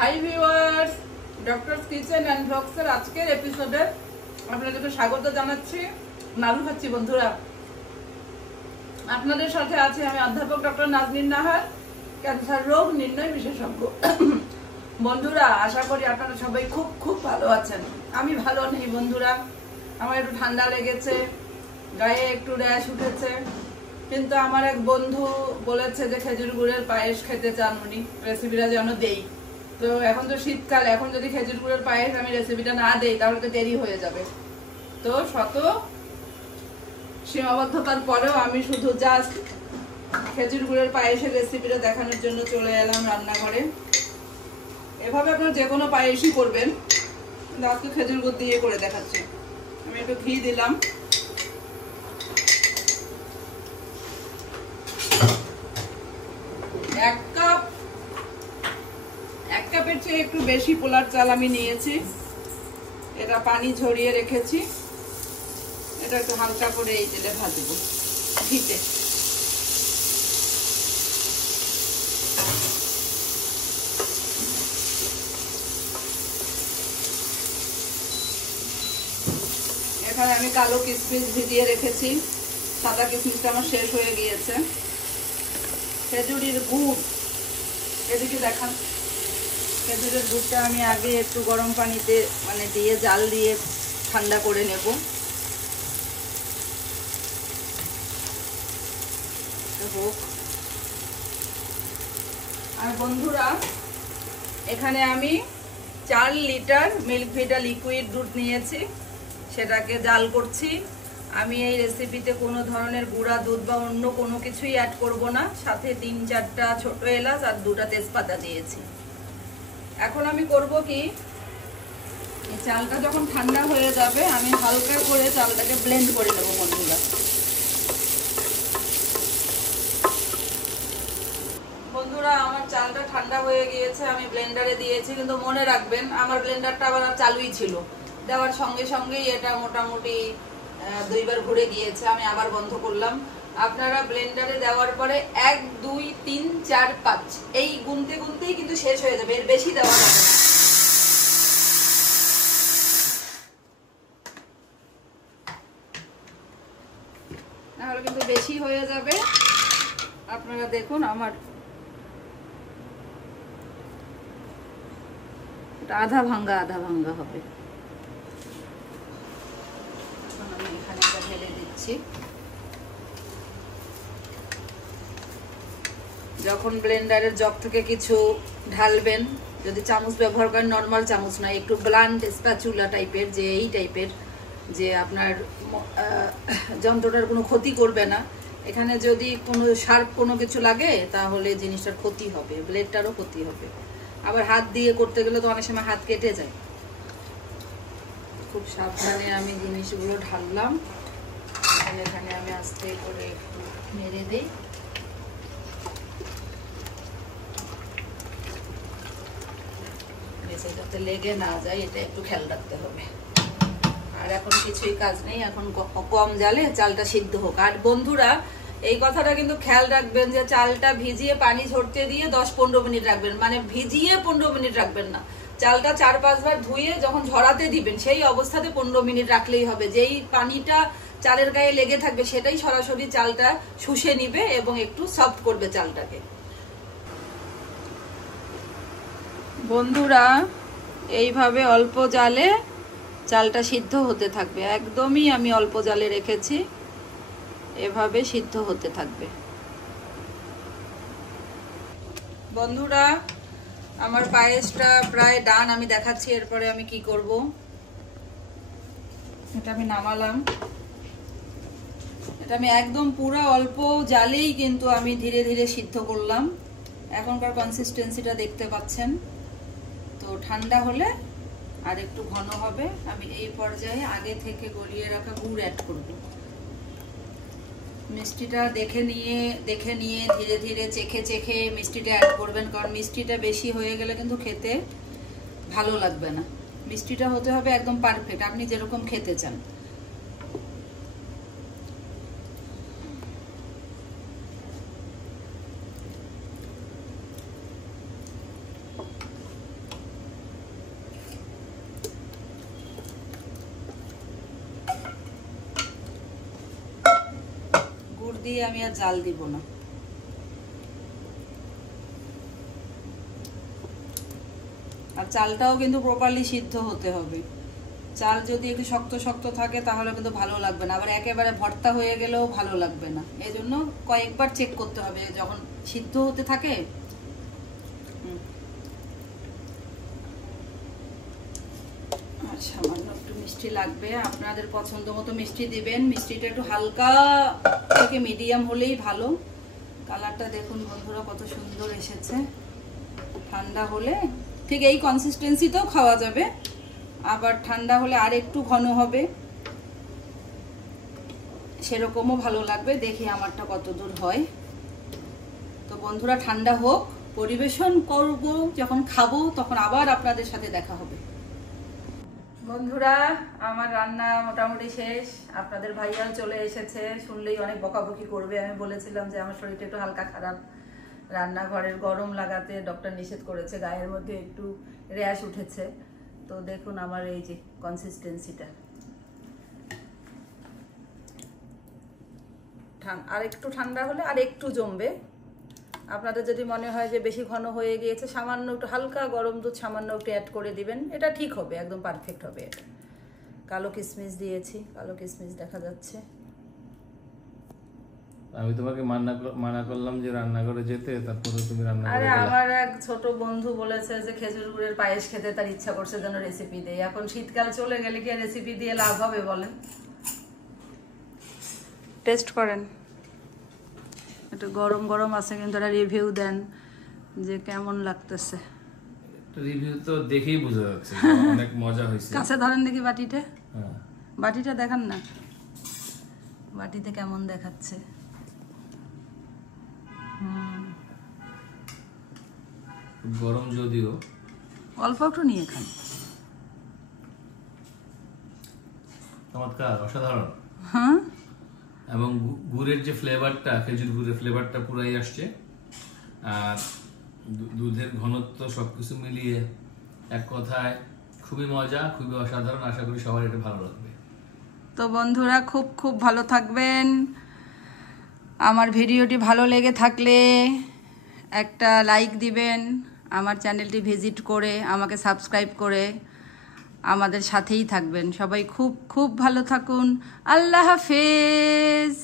High viewers, doctors kitchen and ব্লগসের আজকের এপিসোডে আপনাদেরকে স্বাগত জানাচ্ছি। নাড়ু খাচ্ছি বন্ধুরা। আপনাদের সাথে আছি আমি অধ্যাপক ডক্টর নাজনীন নাহার, ক্যান্সার রোগ নির্ণয় বিশেষজ্ঞ। বন্ধুরা, আশা করি আপনারা সবাই খুব খুব ভালো আছেন। আমি ভালো নেই বন্ধুরা, আমার একটু ঠান্ডা লেগেছে, গায়ে একটু র্যাশ উঠেছে। কিন্তু আমার এক বন্ধু বলেছে যে খেজুর গুড়ের পায়েস খেতে চান উনি, রেসিপিটা যেন দেই। তো এখন তো শীতকাল, এখন যদি খেজুর গুড়ের পায়েস আমি রেসিপিটা না দেই তাহলে তো দেরি হয়ে যাবে। তো শত সীমাবদ্ধতার পরেও আমি শুধু জাস্ট খেজুর গুড়ের পায়েসের রেসিপিটা দেখানোর জন্য চলে এলাম রান্নাঘরে। এভাবে আপনারা যে কোনো পায়েসই করবেন, কিন্তু আজকে খেজুর গুড় দিয়ে করে দেখাচ্ছি। আমি একটু ঘি দিলাম, এক কাপের চেয়ে একটু বেশি পোলার চাল আমি নিয়েছি। এটা পানি ঝরিয়ে রেখেছি। এটা একটু হালকা করে এই তেলে ভাজবো ঘিতে। এখানে আমি কালো কিশমিশ ভিজিয়ে রেখেছি, সাদা কিশমিশটা আমার শেষ হয়ে গিয়েছে। খেজুরের গুড় এদিকে দেখান। খেজুরের গুড়টা আমি আগে একটু গরম পানিতে দিয়ে জাল দিয়ে ঠান্ডা করে নেব। আর বন্ধুরা, এখানে আমি 4 লিটার মিল্ক ভিটা লিকুইড দুধ নিয়েছি, সেটাকে জাল করছি। আমি এই রেসিপিতে কোনো ধরনের গুঁড়া দুধ বা অন্য কোনো কিছুই অ্যাড করব না। সাথে 3-4টা ছোট এলাচ আর 2টা তেজপাতা দিয়েছি। এখন আমি করব কি, এই চালটা যখন ঠান্ডা হয়ে যাবে আমি হালকা করে চালটাকে ব্লেন্ড করে নেব বন্ধুরা। বন্ধুরা, আমার চালটা ঠান্ডা হয়ে গিয়েছে, আমি ব্লেন্ডারে দিয়েছি। কিন্তু মনে রাখবেন, আমার ব্লেন্ডারটা আবার চালুই ছিল। দেওয়ার সঙ্গে সঙ্গেই এটা মোটামুটি 2 বার ঘুরে গিয়েছে। আমি আবার বন্ধ করলাম। আপনারা ব্লেন্ডারে দেওয়ার পরে 1 2 3 4 5 এই গুনতে গুনতেই কিন্তু শেষ হয়ে যাবে, এর বেশি দেওয়া যাবে না। নাহলে কিন্তু বেশি হয়ে যাবে। আপনারা দেখুন, আমার আধা ভাঙ্গা হবে। এখন আমি এখানে এটা ঢেলে দিচ্ছি। যখন ব্লেন্ডারের জগ থেকে কিছু ঢালবেন, যদি চামচ ব্যবহার করেন, নর্মাল চামচ না, একটু ব্লান্ট স্প্যাচুলা টাইপের, যে এই টাইপের, যে আপনার যন্ত্রটার কোনো ক্ষতি করবে না। এখানে যদি কোনো শার্প কোনো কিছু লাগে তাহলে জিনিসটার ক্ষতি হবে, ব্লেডটারও ক্ষতি হবে। আবার হাত দিয়ে করতে গেলে তো অনেক সময় হাত কেটে যায়। খুব সাবধানে আমি জিনিসগুলো ঢাললাম। এখানে আমি আস্তে করে একটু নেড়ে দিই। যাতে লেগে না যায়, এটা একটু খেয়াল রাখতে হবে। আর এখন কিছুই কাজ নেই, এখন কম জালে চালটা সিদ্ধ হোক। আর বন্ধুরা, এই কথাটা কিন্তু খেয়াল রাখবেন যে চালটা ভিজিয়ে পানি ঝরতে দিয়ে 10-15 মিনিট রাখবেন। মানে ভিজিয়ে 15 মিনিট রাখবেন না, চালটা 4-5 বার ধুয়ে যখন ঝরাতে দিবেন সেই অবস্থাতে 15 মিনিট রাখলেই হবে। যেই পানিটা চালের গায়ে লেগে থাকবে সেটাই সরাসরি চালটা শুষে নিবে এবং একটু সফট করবে চালটাকে। বন্ধুরা, এইভাবে অল্প জালে চালটা সিদ্ধ হতে থাকবে। একদমই আমি অল্প জালে রেখেছি, এভাবে সিদ্ধ হতে থাকবে। বন্ধুরা, আমার পায়েসটা প্রায় ডান, আমি দেখাচ্ছি এরপরে আমি কি করব। এটা আমি নামালাম। এটা আমি একদম পুরো অল্প জালেই কিন্তু আমি ধীরে ধীরে সিদ্ধ করলাম। এখনকার কনসিস্টেন্সিটা দেখতে পাচ্ছেন। তো ঠান্ডা হলে আর একটু ঘন হবে। আমি এই পর্যায়ে আগে থেকে গলিয়ে রাখা গুড় অ্যাড করব। মিষ্টিটা দেখে নিয়ে ধীরে ধীরে চেখে মিষ্টিটা অ্যাড করবেন, কারণ মিষ্টিটা বেশি হয়ে গেলে কিন্তু খেতে ভালো লাগবে না। মিষ্টিটা হতে হবে একদম পারফেক্ট, আপনি যেরকম খেতে চান। দিয়ে আমি আর জাল দিব না। আর চালটাও কিন্তু প্রপারলি সিদ্ধ হতে হবে। চাল যদি একটু শক্ত শক্ত থাকে তাহলে কিন্তু ভালো লাগবে না, আবার একেবারে ভর্তা হয়ে গেলেও ভালো লাগবে না। এই জন্য কয়েকবার চেক করতে হবে যখন সিদ্ধ হতে থাকে। আর সামান্য একটু মিষ্টি লাগবে, আপনাদের পছন্দ মতো মিষ্টি দিবেন। মিষ্টিটা একটু হালকা থেকে মিডিয়াম হলেই ভালো। কালারটা দেখুন বন্ধুরা কত সুন্দর এসেছে। ঠান্ডা হলে ঠিক এই কনসিস্টেন্সিতেও খাওয়া যাবে, আবার ঠান্ডা হলে আর একটু ঘন হবে, সেরকমও ভালো লাগবে। দেখি আমারটা কত দূর হয়। তো বন্ধুরা ঠান্ডা হোক, পরিবেশন করব, যখন খাবো তখন আবার আপনাদের সাথে দেখা হবে। বন্ধুরা আমার রান্না মোটামুটি শেষ। আপনাদের ভাইয়াও চলে এসেছে, শুনলেই অনেক বকাবকি করবে। আমি বলেছিলাম যে আমার শরীরটা একটু হালকা খারাপ, রান্নাঘরের গরম লাগাতে ডক্টর নিষেধ করেছে, গায়ের মধ্যে একটু র্যাশ উঠেছে। তো দেখুন আমার এই যে কনসিস্টেন্সিটা, আর একটু ঠান্ডা হলে আর একটু জমবে। আপনাদের যদি মনে হয় যে বেশি ঘন হয়ে গিয়েছে, সামান্য একটু হালকা গরম দুধ সামান্য একটু অ্যাড করে দিবেন, এটা ঠিক হবে, একদম পারফেক্ট হবে। এটা কালো কিশমিশ দিয়েছি, কালো কিশমিশ দেখা যাচ্ছে। আমি তোমাকে মানা করলাম যে রান্নাঘরে যেতে, তারপরে তুমি রান্না করে। আরে আমার এক ছোট বন্ধু বলেছে যে খেজুর গুড়ের পায়েস খেতে তার ইচ্ছা করছে, যেন রেসিপি দেই। এখন শীতকাল চলে গেলে কি রেসিপি দিয়ে লাভ হবে বলেন? টেস্ট করেন, একটু গরম গরম আছে কিন্তু একটা রিভিউ দেন যে কেমন লাগতেছে। রিভিউ তো দেখেই বোঝা যাচ্ছে অনেক মজা হয়েছে। কাছে ধরেন দেখি বাটিটা। হ্যাঁ, বাটিটা দেখান না, বাটিতে কেমন দেখাচ্ছে। গরম যদিও, অল্প একটু নিয়ে খান। চমৎকার, অসাধারণ। হ্যাঁ, এবং গুড়ের যে ফ্লেভারটা, খেজুর গুড়ের ফ্লেভারটা পুরাই আসছে। আর দুধের ঘনত্ব সবকিছু মিলিয়ে এক কথায় খুবই মজা, খুবই অসাধারণ। আশা করি সবার এটা ভালো লাগবে। তো বন্ধুরা খুব খুব ভালো থাকবেন। আমার ভিডিওটি ভালো লেগে থাকলে একটা লাইক দিবেন, আমার চ্যানেলটি ভিজিট করে আমাকে সাবস্ক্রাইব করে আমাদের সাথেই থাকবেন। সবাই খুব খুব ভালো থাকুন। আল্লাহ হাফেজ।